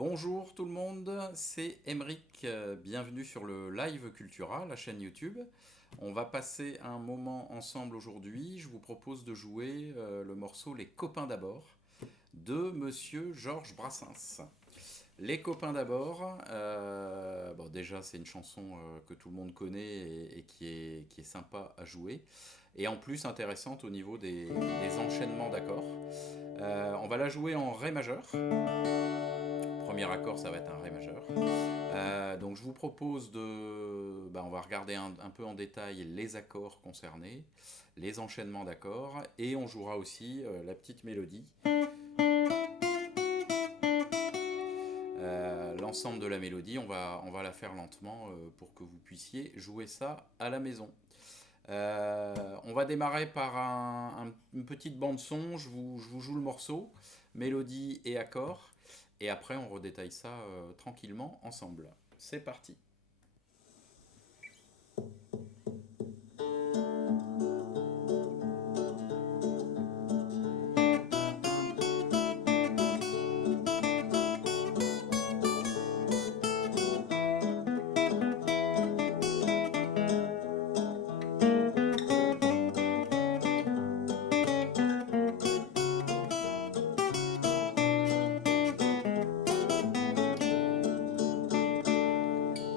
Bonjour tout le monde, c'est Emeric, bienvenue sur le Live Cultura, la chaîne YouTube. On va passer un moment ensemble aujourd'hui. Je vous propose de jouer le morceau Les copains d'abord de Monsieur Georges Brassens. Les copains d'abord, bon, déjà c'est une chanson que tout le monde connaît et qui est sympa à jouer. Et en plus intéressante au niveau des enchaînements d'accords. On va la jouer en Ré majeur. Premier accord, ça va être un Ré majeur. Donc je vous propose de... on va regarder un peu en détail les accords concernés, les enchaînements d'accords, et on jouera aussi la petite mélodie. L'ensemble de la mélodie, on va la faire lentement pour que vous puissiez jouer ça à la maison. On va démarrer par une petite bande son, je vous joue le morceau, mélodie et accord. Et après, on redétaille ça tranquillement ensemble. C'est parti.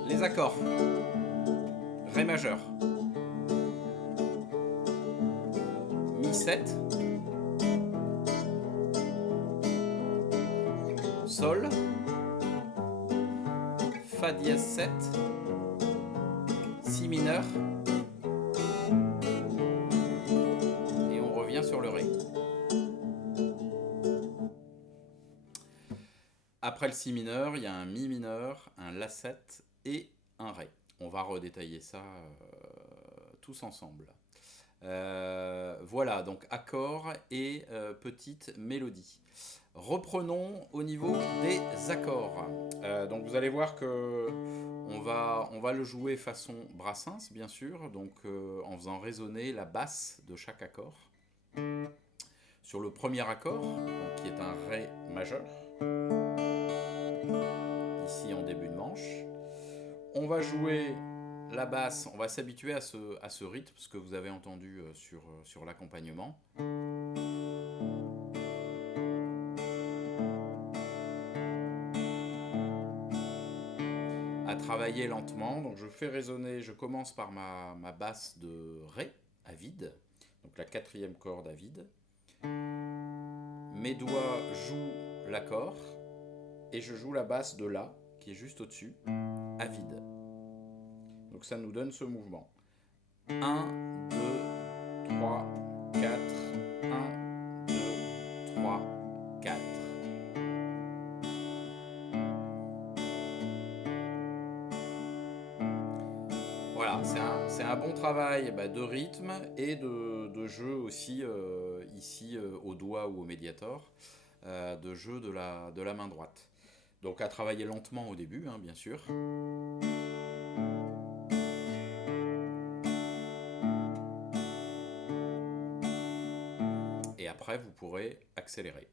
Les accords. Ré majeur. Mi 7. Sol. Fa dièse 7. Si mineur. Et on revient sur le Ré. Après le Si mineur, il y a un Mi mineur, un La 7 et un Ré. On va redétailler ça tous ensemble. Voilà, donc accord et petite mélodie. Reprenons au niveau des accords. Donc vous allez voir que on va le jouer façon Brassens, bien sûr, donc en faisant résonner la basse de chaque accord. Sur le premier accord, donc, qui est un Ré majeur, ici en début de manche, on va jouer la basse, on va s'habituer à ce rythme, ce que vous avez entendu sur l'accompagnement. À travailler lentement, donc je fais résonner, je commence par ma basse de Ré à vide, donc la quatrième corde à vide. Mes doigts jouent l'accord et je joue la basse de La, qui est juste au-dessus, à vide. Donc ça nous donne ce mouvement. 1, 2, 3, 4, 1, 2, 3, 4. Voilà, c'est un bon travail de rythme et de jeu aussi, ici au doigt ou au médiator, de jeu de la main droite. Donc à travailler lentement au début, hein, bien sûr. Et après, vous pourrez accélérer.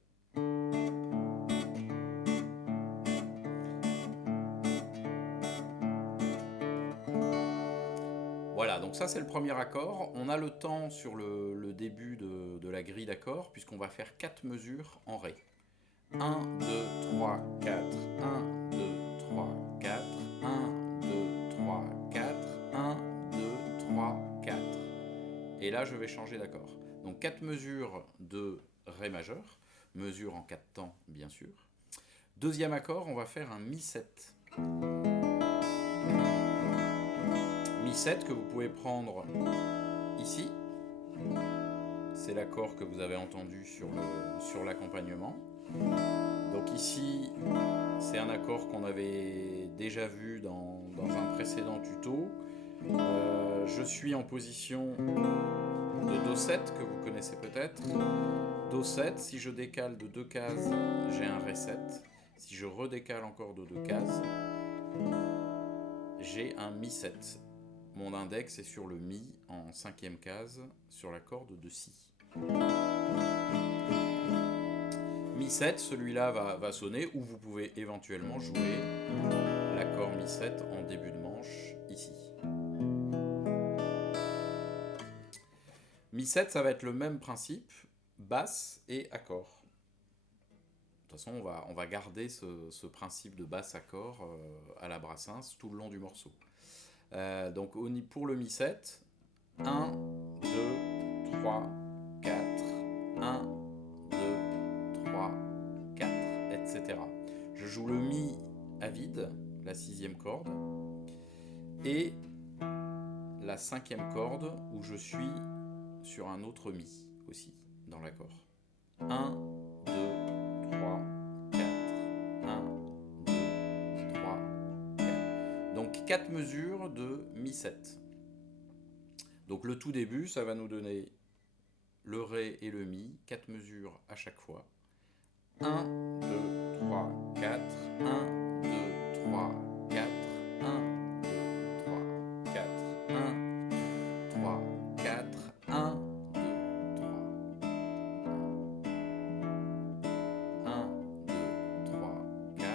Voilà, donc ça c'est le premier accord. On a le temps sur le début de la grille d'accords, puisqu'on va faire 4 mesures en Ré. 1, 2, 3, 4, 1, 2, 3, 4, 1, 2, 3, 4, 1, 2, 3, 4. Et là, je vais changer d'accord. Donc 4 mesures de Ré majeur, mesure en 4 temps, bien sûr. Deuxième accord, on va faire un Mi 7. Mi 7 que vous pouvez prendre ici. C'est l'accord que vous avez entendu sur l'accompagnement. Donc ici, c'est un accord qu'on avait déjà vu dans un précédent tuto. Je suis en position de Do 7, que vous connaissez peut-être. Do 7, si je décale de 2 cases, j'ai un Ré 7. Si je redécale encore de 2 cases, j'ai un Mi 7. Mon index est sur le Mi en 5e case, sur la corde de Si. Mi 7, celui-là va sonner, ou vous pouvez éventuellement jouer l'accord Mi 7 en début de manche, ici. Mi 7, ça va être le même principe, basse et accord. De toute façon, on va garder ce principe de basse-accord à la Brassens tout le long du morceau. Donc pour le Mi 7, 1, 2, 3, 4, 1, 2, 3, 4, etc. Je joue le Mi à vide, la 6e corde, et la 5e corde où je suis sur un autre Mi aussi dans l'accord. 1, 2, 3, 4, 1, 2, 3, 4. Donc 4 mesures de Mi 7. Donc le tout début, ça va nous donner le Ré et le Mi, 4 mesures à chaque fois. 1, 2, 3, 4, 1, 2, 3, 4, 1, 2, 3, 4, 1, 3, 4, 1, 2, 3, 1, 2, 3, 4,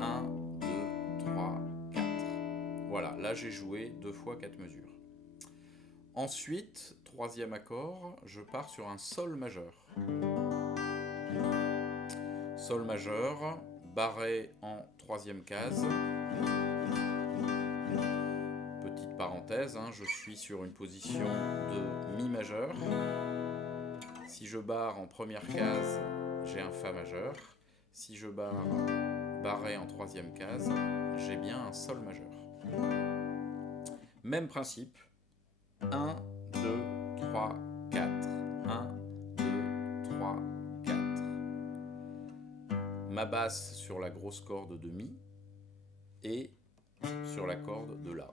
1, 2, 3, 4. Voilà, là j'ai joué 2 fois 4 mesures. Ensuite, 3e accord, je pars sur un Sol majeur. Sol majeur, barré en 3e case. Petite parenthèse, je suis sur une position de Mi majeur. Si je barre en première case, j'ai un Fa majeur. Si je barre barré en 3e case, j'ai bien un Sol majeur. Même principe. 1, 2, 3, 4. 1, 2, 3, 4. Ma basse sur la grosse corde de Mi et sur la corde de La.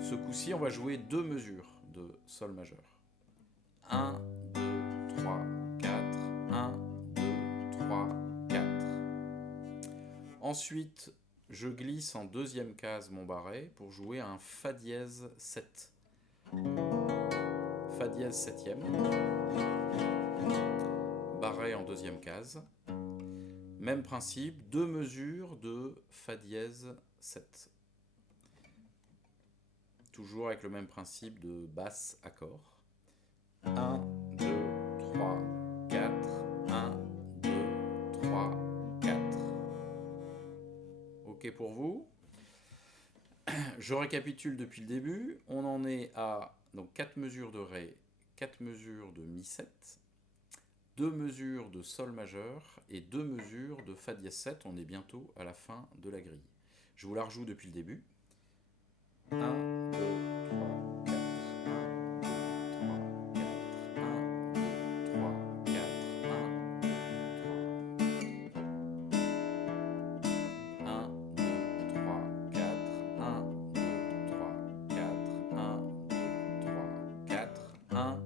Ce coup-ci, on va jouer 2 mesures de Sol majeur. 1, 2, 3, 4. 1, 2, 3, 4. Ensuite, je glisse en 2e case mon barré pour jouer un Fa dièse 7. Fa dièse 7e. Barré en 2e case. Même principe, 2 mesures de Fa dièse 7. Toujours avec le même principe de basse accord. 1, 2, 3, 4. 1, 2, 3, 4. Ok pour vous? Je récapitule depuis le début. On en est à donc 4 mesures de Ré, 4 mesures de Mi 7, 2 mesures de Sol majeur et 2 mesures de Fa dièse 7. On est bientôt à la fin de la grille. Je vous la rejoue depuis le début. 1, 2, 3, 4. 1,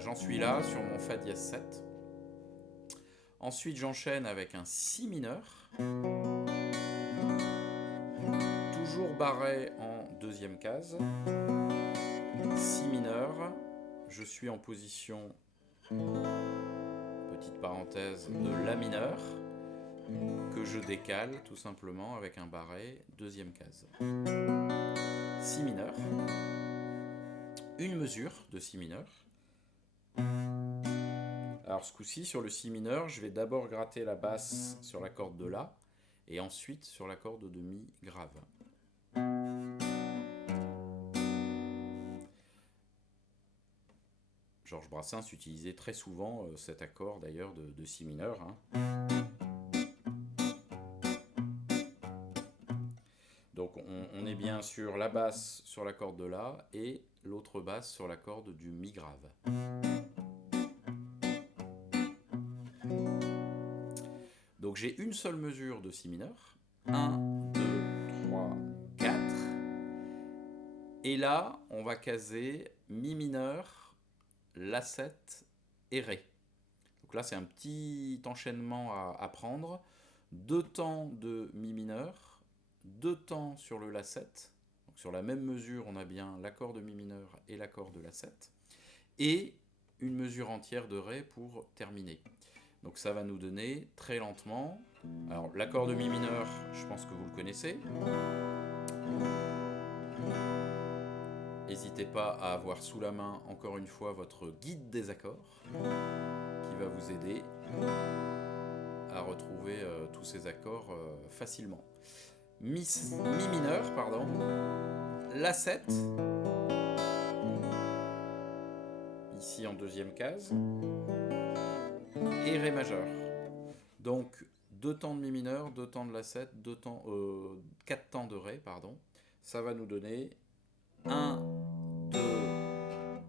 j'en suis là sur mon Fa dièse 7. Ensuite, j'enchaîne avec un Si mineur. Toujours barré en 2e case. Si mineur. Je suis en position, petite parenthèse, de La mineur, que je décale tout simplement avec un barré 2e case. Si mineur. Une mesure de Si mineur. Alors ce coup-ci, sur le Si mineur, je vais d'abord gratter la basse sur la corde de La et ensuite sur la corde de Mi grave. Georges Brassens utilisait très souvent cet accord d'ailleurs de Si mineur. Donc on est bien sur la basse sur la corde de La et l'autre basse sur la corde du Mi grave. Donc j'ai une seule mesure de Si mineur. 1, 2, 3, 4. Et là, on va caser Mi mineur, La7 et Ré. Donc là, c'est un petit enchaînement à prendre. 2 temps de mi mineur, 2 temps sur le La7. Donc sur la même mesure, on a bien l'accord de mi mineur et l'accord de La7. Et une mesure entière de Ré pour terminer. Donc ça va nous donner très lentement. Alors l'accord de mi mineur, je pense que vous le connaissez. N'hésitez pas à avoir sous la main, encore une fois, votre guide des accords qui va vous aider à retrouver tous ces accords facilement. Mi mineur, pardon, La7, ici en deuxième case, et Ré majeur. Donc 2 temps de mi mineur, 2 temps de La7, 4 temps de Ré, pardon. Ça va nous donner 1, 2,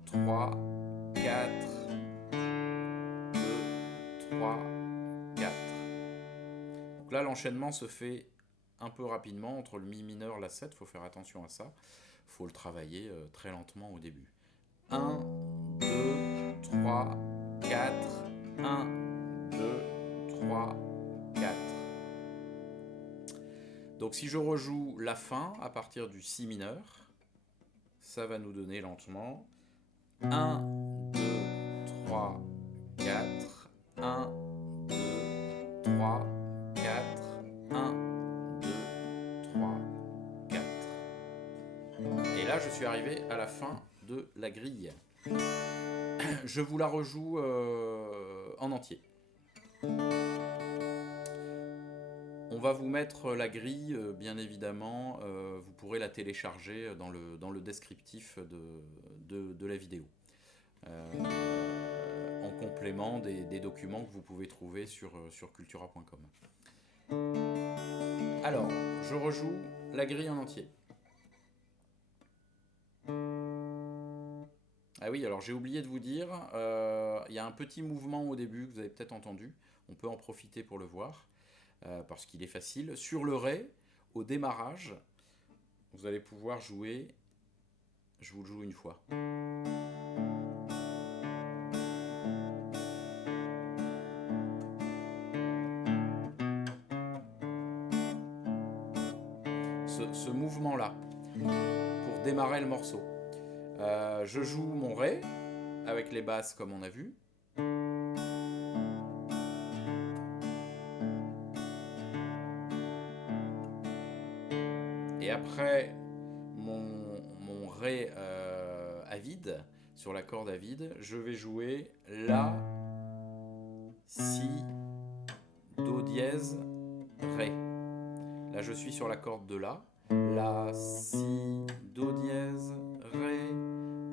3, 4, 2, 3, 4. Donc là, l'enchaînement se fait un peu rapidement entre le mi mineur, La7, il faut faire attention à ça. Il faut le travailler très lentement au début. 1, 2, 3, 4, 1, 2, 3, 4. Donc si je rejoue la fin à partir du si mineur, ça va nous donner lentement 1, 2, 3, 4, 1, 2, 3, 4, 1, 2, 3, 4. Et là, je suis arrivé à la fin de la grille. Je vous la rejoue en entier. On va vous mettre la grille, bien évidemment, vous pourrez la télécharger dans le descriptif de la vidéo, en complément des documents que vous pouvez trouver sur cultura.com. Alors, je rejoue la grille en entier. Ah oui, alors j'ai oublié de vous dire, il y a un petit mouvement au début que vous avez peut-être entendu, on peut en profiter pour le voir. Parce qu'il est facile. Sur le Ré, au démarrage, vous allez pouvoir jouer, je vous le joue une fois. Ce mouvement-là, pour démarrer le morceau. Je joue mon Ré, avec les basses comme on a vu. Et après mon Ré à vide, sur la corde à vide, je vais jouer La, Si, Do dièse, Ré. Là, je suis sur la corde de La. La, Si, Do dièse, Ré,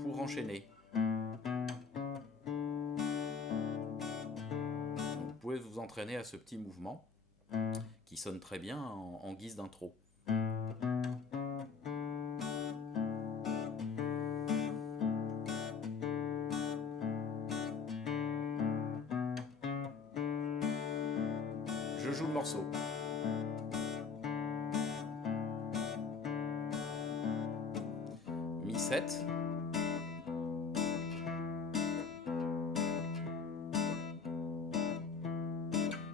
pour enchaîner. Vous pouvez vous entraîner à ce petit mouvement qui sonne très bien en guise d'intro. Je joue le morceau. Mi 7.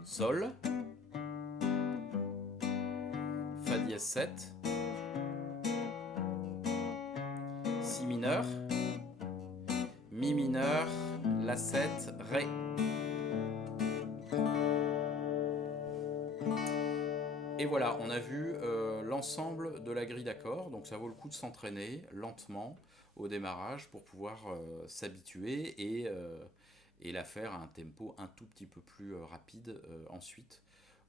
Sol. Fa dièse 7. Si mineur. Mi mineur. La 7. Ré. Et voilà, on a vu l'ensemble de la grille d'accords, donc ça vaut le coup de s'entraîner lentement au démarrage pour pouvoir s'habituer et la faire à un tempo un tout petit peu plus rapide ensuite,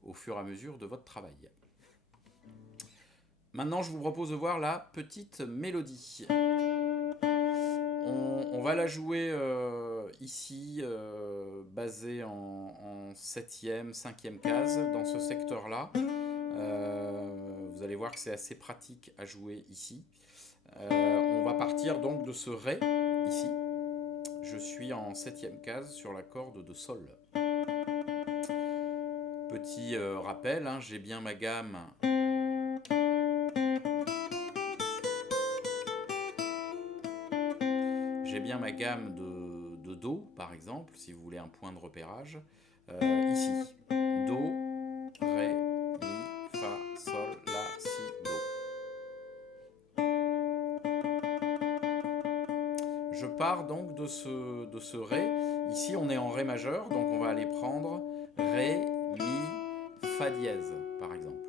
au fur et à mesure de votre travail. Maintenant, je vous propose de voir la petite mélodie. On va la jouer ici, basée en 7e, 5e case, dans ce secteur-là. Vous allez voir que c'est assez pratique à jouer ici. On va partir donc de ce Ré, ici. Je suis en 7e case sur la corde de Sol. Petit rappel, hein, j'ai bien ma gamme. J'ai bien ma gamme de Do, par exemple, si vous voulez un point de repérage. Ici, Do, Ré, je pars donc de ce Ré. Ici, on est en Ré majeur, donc on va aller prendre Ré, Mi, Fa dièse, par exemple.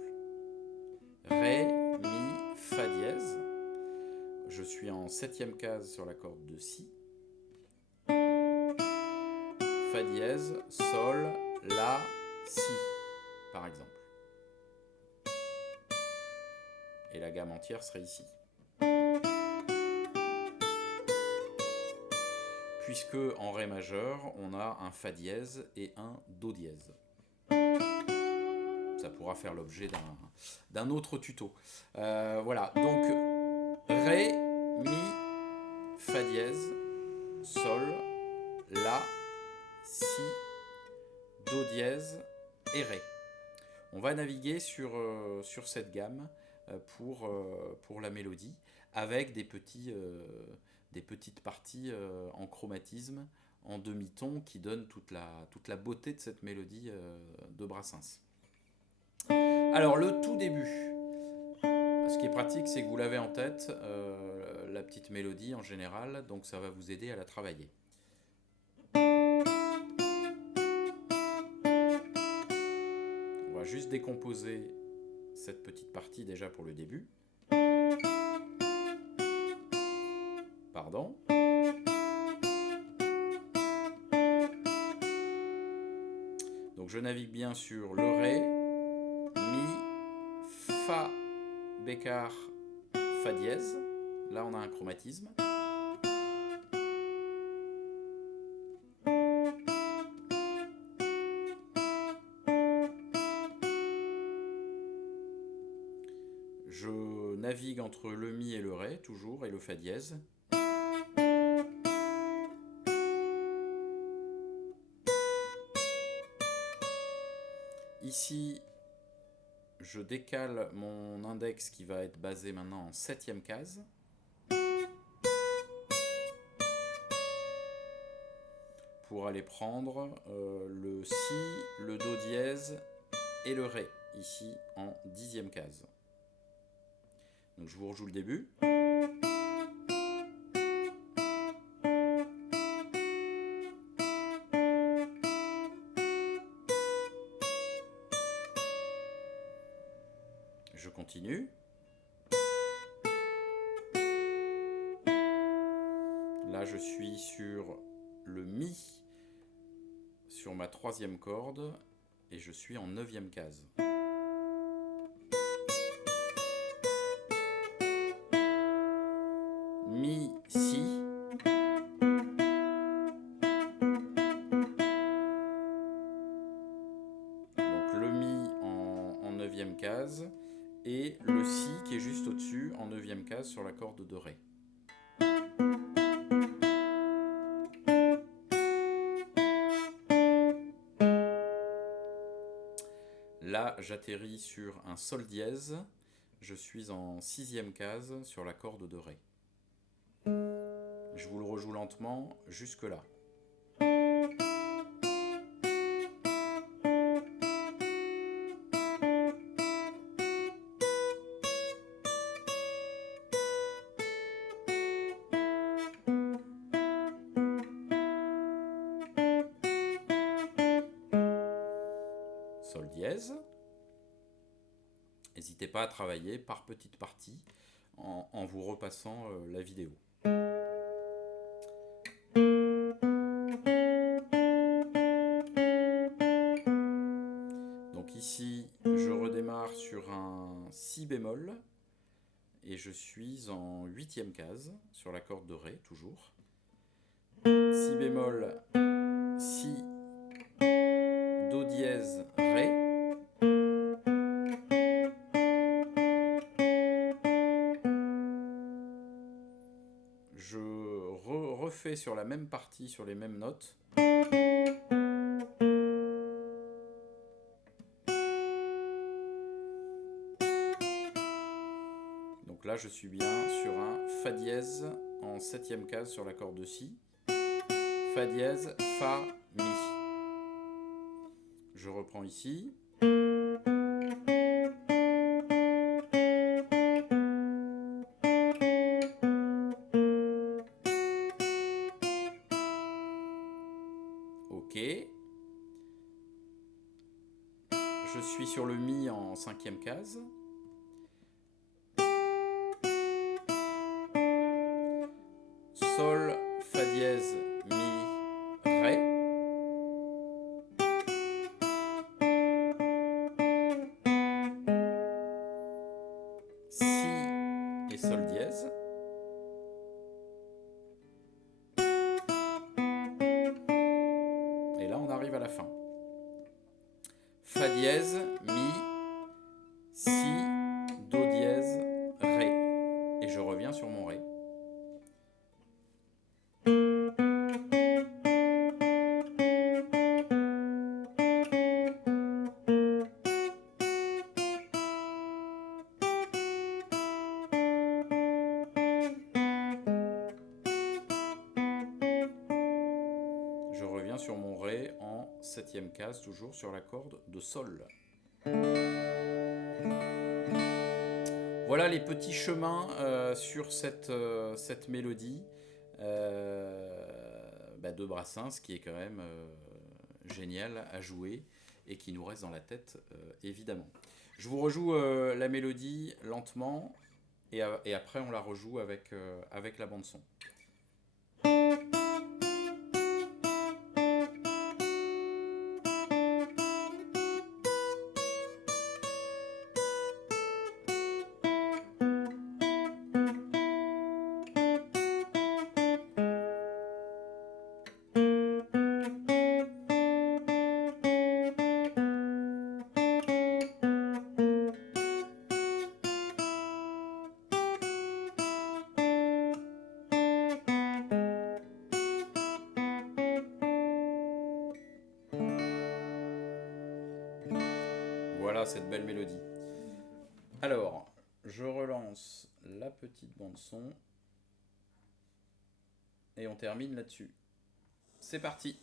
Ré, Mi, Fa dièse. Je suis en 7e case sur la corde de Si. Fa dièse, Sol, La, Si, par exemple. Et la gamme entière serait ici. Puisque en Ré majeur, on a un Fa dièse et un Do dièse. Ça pourra faire l'objet d'un autre tuto. Voilà, donc Ré, Mi, Fa dièse, Sol, La, Si, Do dièse et Ré. On va naviguer sur cette gamme pour la mélodie avec des petites parties en chromatisme, en demi-ton qui donnent toute la beauté de cette mélodie de Brassens. Alors le tout début, ce qui est pratique, c'est que vous l'avez en tête, la petite mélodie en général, donc ça va vous aider à la travailler. On va juste décomposer cette petite partie déjà pour le début. Pardon. Donc je navigue bien sur le Ré, Mi, Fa, Bécard, Fa dièse. Là on a un chromatisme. Je navigue entre le Mi et le Ré, toujours, et le Fa dièse. Ici, je décale mon index qui va être basé maintenant en 7e case. Pour aller prendre le Si, le Do dièse et le Ré, ici en 10e case. Donc je vous rejoue le début. Je continue. Là, je suis sur le Mi, sur ma 3e corde, et je suis en 9e case. Mi, Si. Donc le Mi en 9e case, et le Si qui est juste au-dessus en 9e case sur la corde de Ré. Là, j'atterris sur un Sol dièse, je suis en 6e case sur la corde de Ré. Je vous le rejoue lentement jusque là. Sol dièse. N'hésitez pas à travailler par petites parties en vous repassant la vidéo. Donc ici, je redémarre sur un Si bémol et je suis en 8e case sur la corde de Ré, toujours. Si bémol, Si, Do dièse, Ré. Je refais sur la même partie, sur les mêmes notes. Donc là, je suis bien sur un Fa dièse en 7e case sur la corde de Si. Fa dièse, Fa, Mi. Je reprends ici. suis sur le Mi en 5e case. Sol, Fa dièse, Mi, Ré. Si et Sol dièse. Et là on arrive à la fin. Fa dièse, Mi, Si, Do dièse, Ré. Et je reviens sur mon Ré. Je reviens sur mon Ré en 7e case, toujours sur la corde de Sol. Voilà les petits chemins sur cette mélodie de Brassens, qui est quand même génial à jouer et qui nous reste dans la tête évidemment. Je vous rejoue la mélodie lentement et après on la rejoue avec la bande son. Voilà cette belle mélodie. Alors, je relance la petite bande son et on termine là-dessus. C'est parti.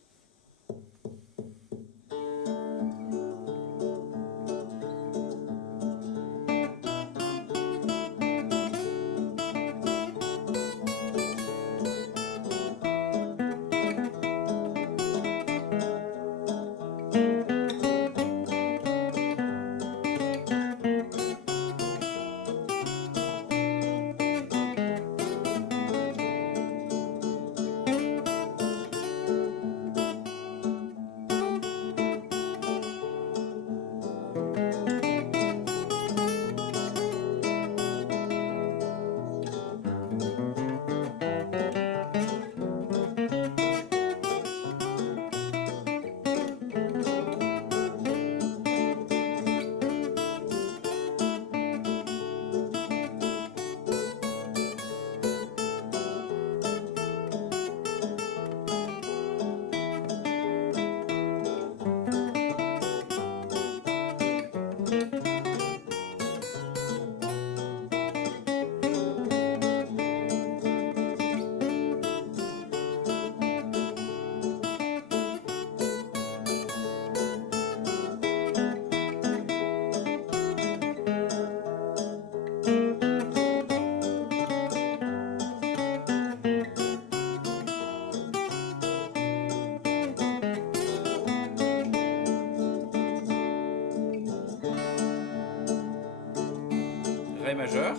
Ré majeur,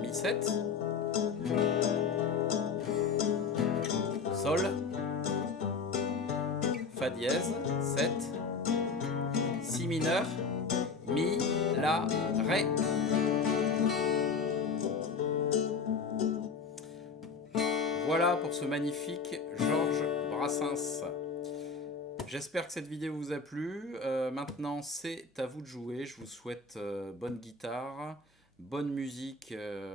Mi 7, Sol, Fa dièse, 7, Si mineur, Mi, La, Ré. Voilà pour ce magnifique Georges Brassens. J'espère que cette vidéo vous a plu. Maintenant, c'est à vous de jouer. Je vous souhaite bonne guitare, bonne musique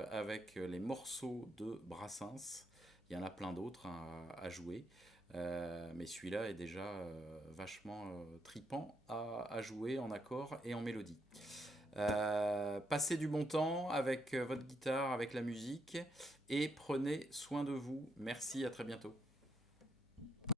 avec les morceaux de Brassens. Il y en a plein d'autres à jouer. Mais celui-là est déjà vachement tripant à jouer en accord et en mélodie. Passez du bon temps avec votre guitare, avec la musique, et prenez soin de vous. Merci, à très bientôt.